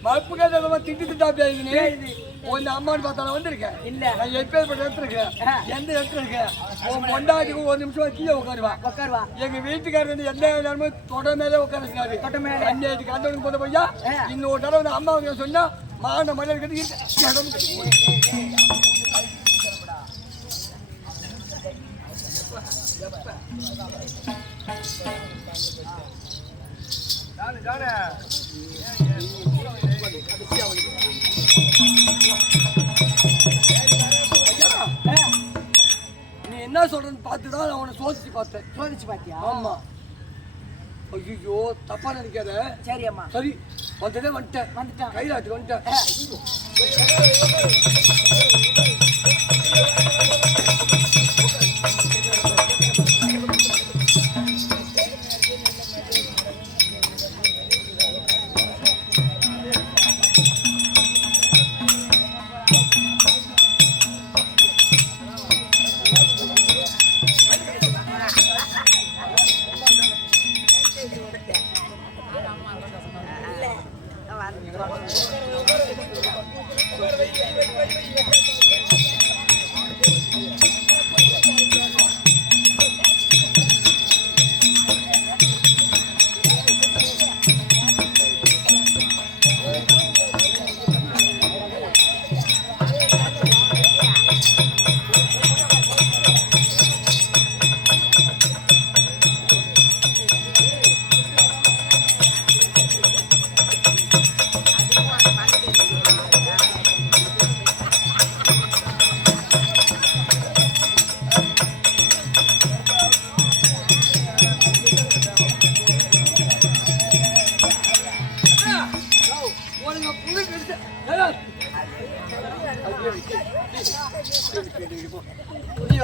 மப்பு கேட்டதமா திட்டா பேயுதுன்னு உன் அம்மான்னு பார்த்தாலும் வந்திருக்கேன். இல்ல நான் எப்பேற்பட்ட இடத்துல இருக்கேன், எந்த இடத்துல இருக்கேன். உன் பொண்டாட்டிக்கு ஒரு நிமிஷம் கீழே உட்காருவா. எங்க வீட்டுக்காரர் வந்து எந்த நேரமும் தொட மேலே உட்காந்துருக்காரு. அன்னைக்கு கண்டவனுக்கு போத பையா இன்னொரு தடவை வந்து அம்மா வந்து சொன்னா மான மழை கட்டி இடம் நீ என்ன சொல்றன்னு பார்த்துதான் நான் அவனை சோதிச்சு பார்த்தியா? ஆமா. ஐயோ தப்பா நினைக்காத. சரி அம்மா. சரி வந்துட்டான் கைலாட்டுக்கு வந்துட்டேன்.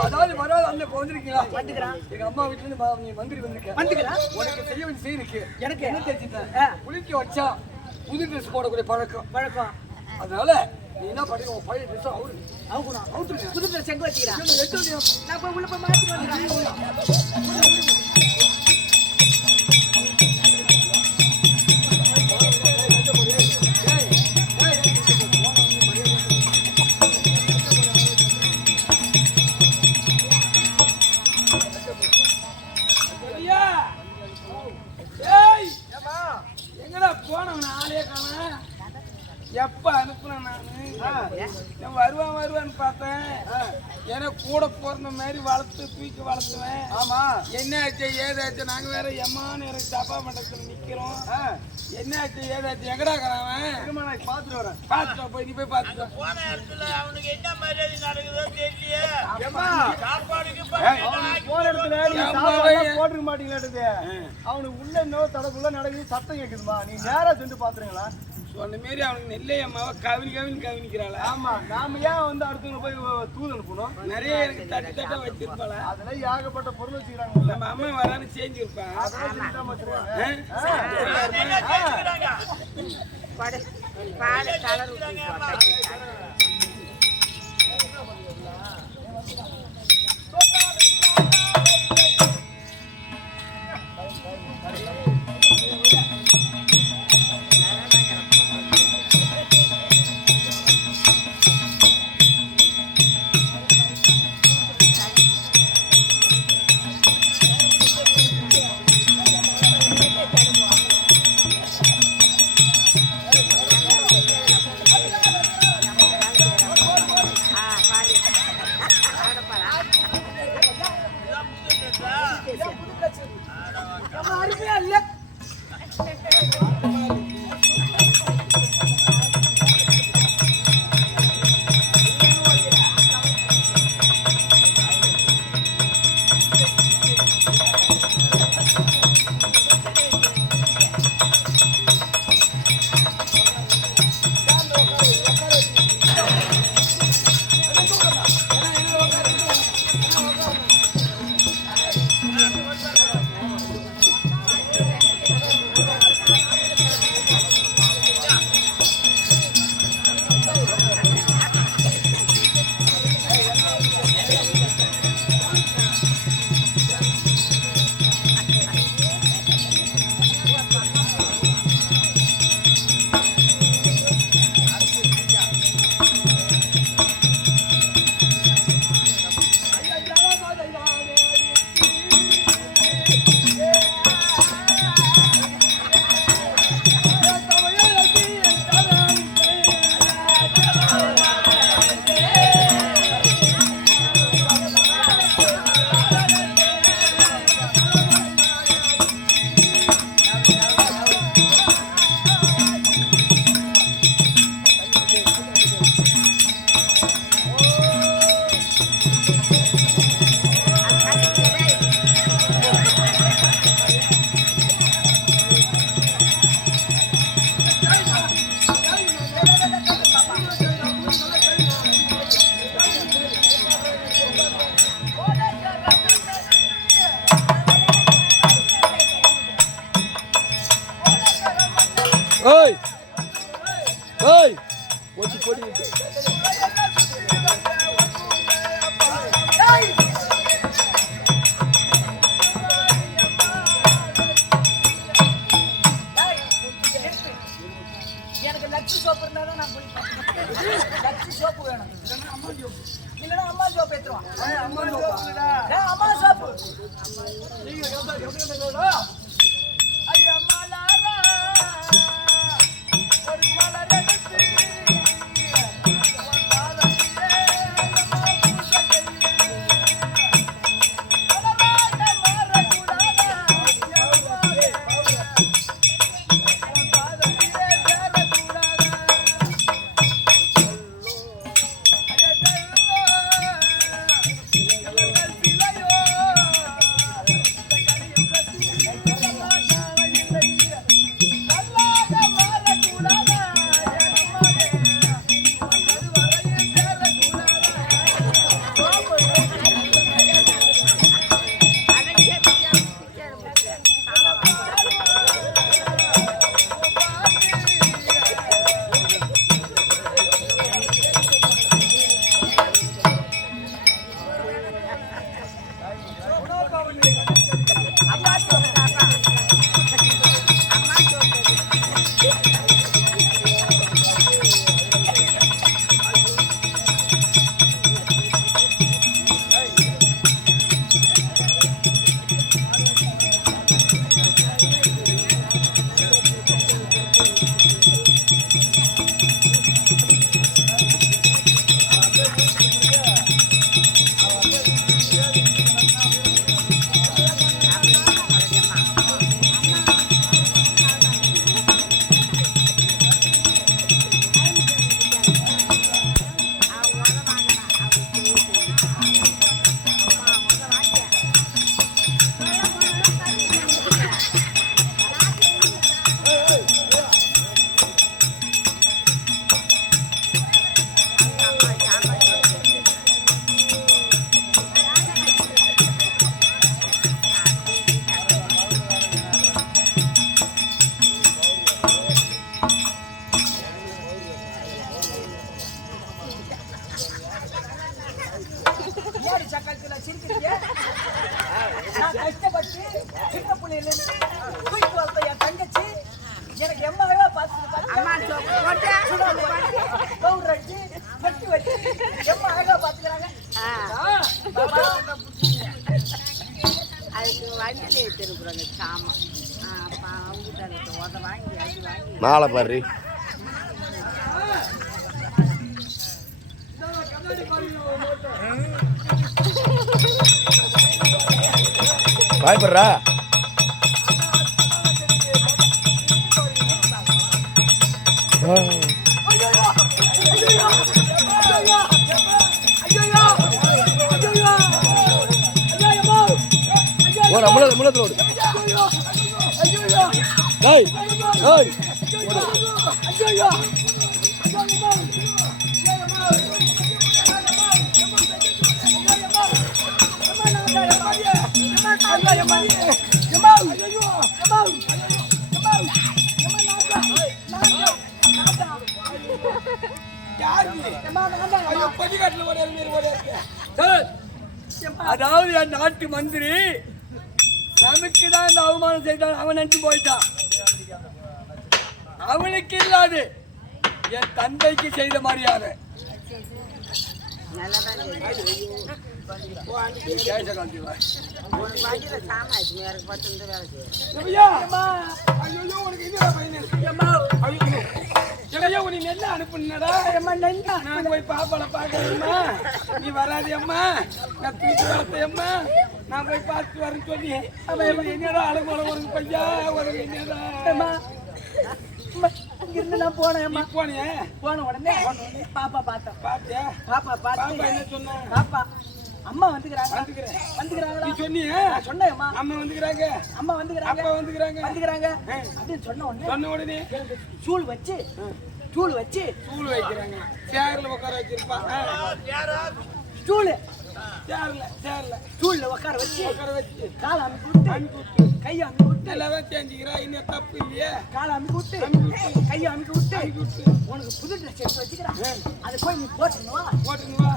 அதாவது வராது அந்த வந்திருக்கீங்களா? எங்க அம்மா வீட்டுல இருந்து நீ மந்திரி வந்திருக்க. உனக்கு செய்ய வேண்டிய செய்ய இருக்கு. எனக்கு என்ன தெரிஞ்சுட்டேன், குளிக்க வச்சா புது ட்ரெஸ் போடக்கூடிய பழக்கம். அதனால நீ என்ன பண்ணுங்க, உன் பழைய ட்ரெஸ் அவுட்டுருங்க. புது ட்ரெஸ் எங்க வச்சுக்கிறேன்? நான் போய் உள்ள போய் மாத்தி வந்துடுறேன். எங்கடா போனவன ஆளே காண? எப்ப அனுப்புனேன் நான் வருவான்னு பார்த்தேன். ஏன்னா கூட பிறந்த மாதிரி தூக்கி வளர்த்துவேன். ஆமா என்ன ஆச்சு ஏதாச்சு? நாங்க வேற எம்மான்னு எனக்கு தப்பா மண்டபத்துல நிக்கிறோம். என்ன ஆச்சு ஏதாச்சு? எங்கடா இருக்கிறவன்? பாத்துட்டு வரேன். பாத்துட்டு போய் நீ போய் பாத்துட்டு போன இடத்துல அவனுக்கு என்ன மரியாதை நடக்குதோ தெரியல. போட்டுக்க மாட்டீங்களாட்டது அவனுக்கு உள்ள இன்னும் தடக்குள்ள நடக்குது சத்தம் கேட்குதுமா நீ நேரா சென்று பாத்துருங்களா சொன்ன மாரி அவனுக்கு நெல்லை அம்மாவை கவனிக்கிறாளா ஆமா நாம ஏன் வந்து அடுத்தவங்க போய் தூது அனுப்பணும் நிறைய எனக்கு தட்ட வச்சிருப்பாள அதெல்லாம் ஏகப்பட்ட பொருள் வச்சுக்கிறாங்க நம்ம அம்மா வரான்னு செஞ்சு இருப்பா ஓய் ஓய் போச்சு போடி எனக்கு லட்சு சோப்பு இருந்தாதான் நான் குளிப்பேன் லட்சு சோப்பு வேணும் இல்லைன்னா அம்மா சோப்பு எடுத்துருவான் அம்மா சோப்பு வச்சிருக்கீங்க? நான் கஷ்டப்பட்டு சின்ன பிள்ளையில இருந்து தூக்கி வளர்த்த என் தங்கச்சி எனக்கு எம்மாவே பவுடர் அடிச்சு கட்டி வச்சு எம்மா அழகா பாத்துக்கிறாங்க. அதுக்கு வண்டியில் எடுத்துருக்குறாங்க சாமான். அப்போ அவங்க உத வாங்கி அது வாங்கி மாலை பாரு பயப்படுறா ஓட முள்ளத்துல ஓடு டேய் டேய் அதாவது என் நாட்டு மந்திரி நமக்கு தான் இந்த அவமானம் செய்தான். அவன் நினைச்சு போயிட்டான். அவனுக்கு இல்லாது என் தந்தைக்கு செய்த மரியாதை. நல்லா தான் ஒரு வண்டியில் சாமான் ஆச்சு வேறு பார்த்து இந்த வேலை செய்யறேன். உனக்கு நெல்ல அனுப்புனடா நான் போய் பாப்பால பாக்கணுமா? நீ வராது அம்மா, நான் தூக்கி வளர்த்தேம்மா, நான் போய் பார்த்து வரேன்னு சொல்லி என்னடா அழகு உனக்கு பையா உனக்கு என்னடா இங்கிருந்து நான் போனேன். போன உடனே பாப்பா பார்த்தேன். பாத்தியா? பாப்பா பார்த்து என்ன சொன்ன? பாப்பா அம்மா வந்துக்கிறாங்களா? நீ சொன்னியா? சொன்னேம்மா. அம்மா வந்துக்கிறாங்க, அம்மா வந்துக்கிறாங்க, அப்பா வந்துக்கிறாங்க அப்படின்னு சொன்ன உடனே சூள் வச்சு தூள் வைக்கிறாங்க. சேர்ல உட்கார வச்சிருப்பா. ஸ்டூலு சேர்ல ஸ்டூல்ல உட்கார வச்சு காலை அமுக்கி அமுக்கி விட்டு கையை அமுக்கி விட்டு நல்லாதான் செஞ்சுக்கிறா. இன்னும் தப்பு இல்லையே. காலை அமுக்கி விட்டு கையை அமுக்கி விட்டு உனக்கு புது ட்ரெஸ் எடுத்து வச்சுக்கிறான். அதை போய் நீ போட்டுன்னு வா.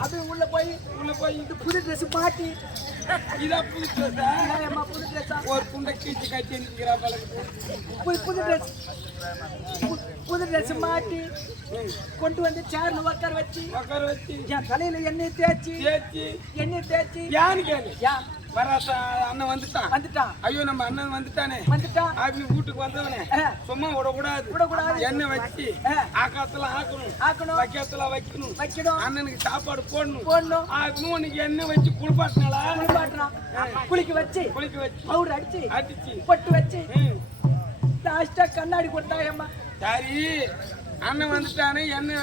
அப்படியே உள்ள போய் இந்த புது ட்ரெஸ் மாட்டி இதான் புது ட்ரெஸ்ஸா? புது ட்ரெஸ்ஸா? ஒரு புண்டை கீச்சு கட்டி நிற்கிறா பழகு. புது ட்ரெஸ் மாட்டி கொண்டு வந்து சேர்ல உட்கார வச்சு என் தலையில எண்ணெய் தேய்ச்சி யான்னு கேளு. யான் வராசா அண்ணன் வந்துட்டான். ஐயோ நம்ம அண்ணன் வந்துட்டான். அப்படி வீட்டுக்கு வந்தவனே சும்மா விடக்கூடாது. எண்ணெய் வச்சு ஆக்காத்துல ஆக்கணும், வைக்கத்துல வைக்கணும். அண்ணனுக்கு சாப்பாடு போடணும். உனக்கு எண்ணெய் வச்சு குளிப்பாட்டுறான். குளிக்க வச்சு பவுடர் அடிச்சு பொட்டு வச்சு லாஸ்டா கண்ணாடி போட்டாயம்மா. சரி, அண்ணன் வந்துட்டானே, எண்ணெய்